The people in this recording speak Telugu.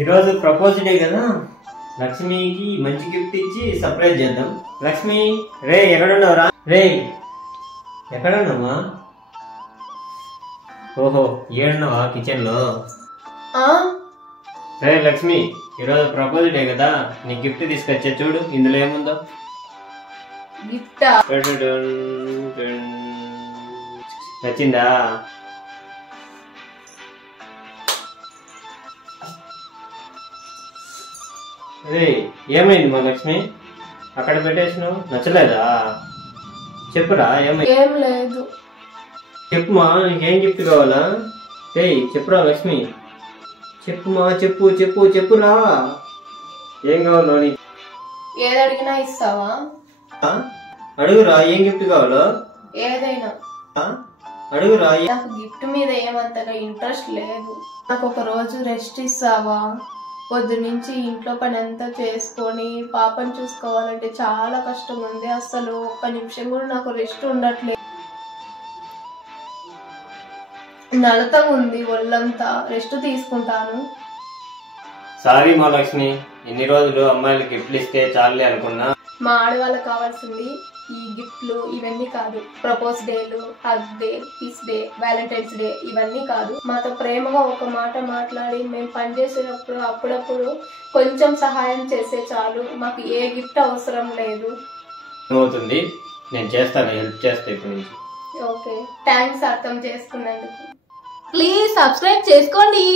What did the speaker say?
ఈరోజు ప్రపోజ్ డే కదా, లక్ష్మికి మంచి గిఫ్ట్ ఇచ్చి సర్ప్రైజ్ చేద్దాం. లక్ష్మి రే ఎక్కడున్నావురా? రే ఎక్కడున్నావా? ఓహో ఏడున్నావా? కిచెన్ లో. రే లక్ష్మి, ఈరోజు ప్రపోజ్ డే కదా, నీ గిఫ్ట్ తీసుకొచ్చా చూడు, ఇందులో ఏముందో. నచ్చిందా? రే ఏమైంది మా లక్ష్మి? అక్కడ పెట్టేసినావు, నచ్చలేదా? చెప్పురా ఏమైంది? ఏం లేదు. చెప్పుమా, నీకేం గిఫ్ట్ కావాలా? రే చెప్పురా లక్ష్మి, చెప్పుమా, చెప్పు చెప్పు చెప్పురా, ఏం కావాలో? ఏది అడిగినా ఇస్తావా? అడుగురా, ఏం గిఫ్ట్ కావాలో? ఏదైనా అడుగురా. నాకు గిఫ్ట్ మీద ఏమంతగా ఇంట్రెస్ట్ లేదు. నాకు ఒక రోజు రెస్ట్ ఇస్తావా? పొద్దు నుంచి ఇంట్లో పని అంతా చేసుకొని పాపను చూసుకోవాలంటే చాలా కష్టం ఉంది. అసలు ఒక్క నిమిషం కూడా నాకు రెస్ట్ ఉండట్లేదు. నలత ఉంది ఒళ్ళంతా, రెస్ట్ తీసుకుంటాను. సారీ మా లక్ష్మి, ఎన్ని రోజులు అమ్మాయిలు గిఫ్ట్లు ఇస్తే చాలే అనుకున్నా. మా ఆడవాళ్ళకి కావాల్సింది ఈ గిఫ్ట్లు ఇవన్నీ కాదు. ప్రపోజ్ డేలు, hug day, kiss day, Valentine's Day ఇవన్నీ కాదు. మాతో ప్రేమగా ఒక మాట మాట్లాడి మేము పనిచేసేటప్పుడు అప్పుడప్పుడు కొంచెం సహాయం చేసే చాలు. మాకు ఏ గిఫ్ట్ అవసరం లేదు. అవుతుంది, నేను చేస్తాను, హెల్ప్ చేస్తా ఇప్పటి నుంచి. ఓకే, థ్యాంక్స్ అర్థం చేసుకున్నందుకు. ప్లీజ్ సబ్స్క్రైబ్ చేసుకోండి.